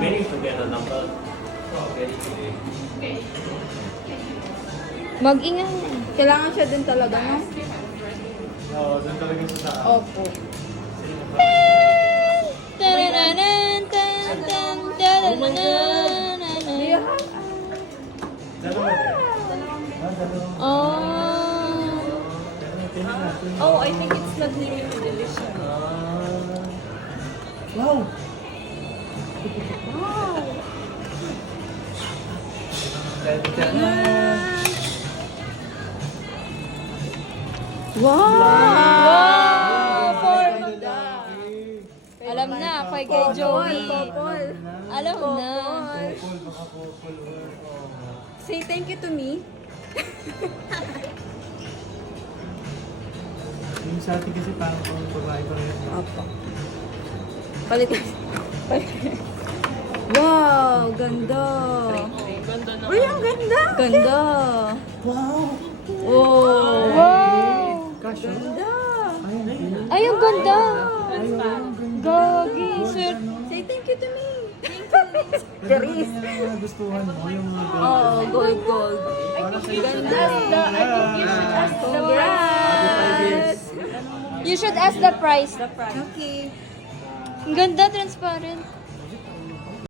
Meaning to get a number. Mag-ingat. Kailangan siya din talaga, no? Oo, doon talaga sa taas. Opo. Tarararan, tan, tan, tarararan. Dalawa din. Oh. Oh, I think it's not limited edition. Wow! Wow! Alam na, kay Joey. Popol. Alam na. Say thank you to me. Yung sa atin kasi parang pang babae pa rin. Opo. Palit. Wow, ganda. Uy, ang ganda. Ganda. Wow! Oh. Wow! Kasha? Ganda. Ay, ang ganda. Gagi, sir. Say thank you to me. Charis! Yung mga gustuhan mo, yung mga Oh, gold, gold. Ganda. I think you should ask the price. You should ask the price. Okay. Ang ganda, transparent.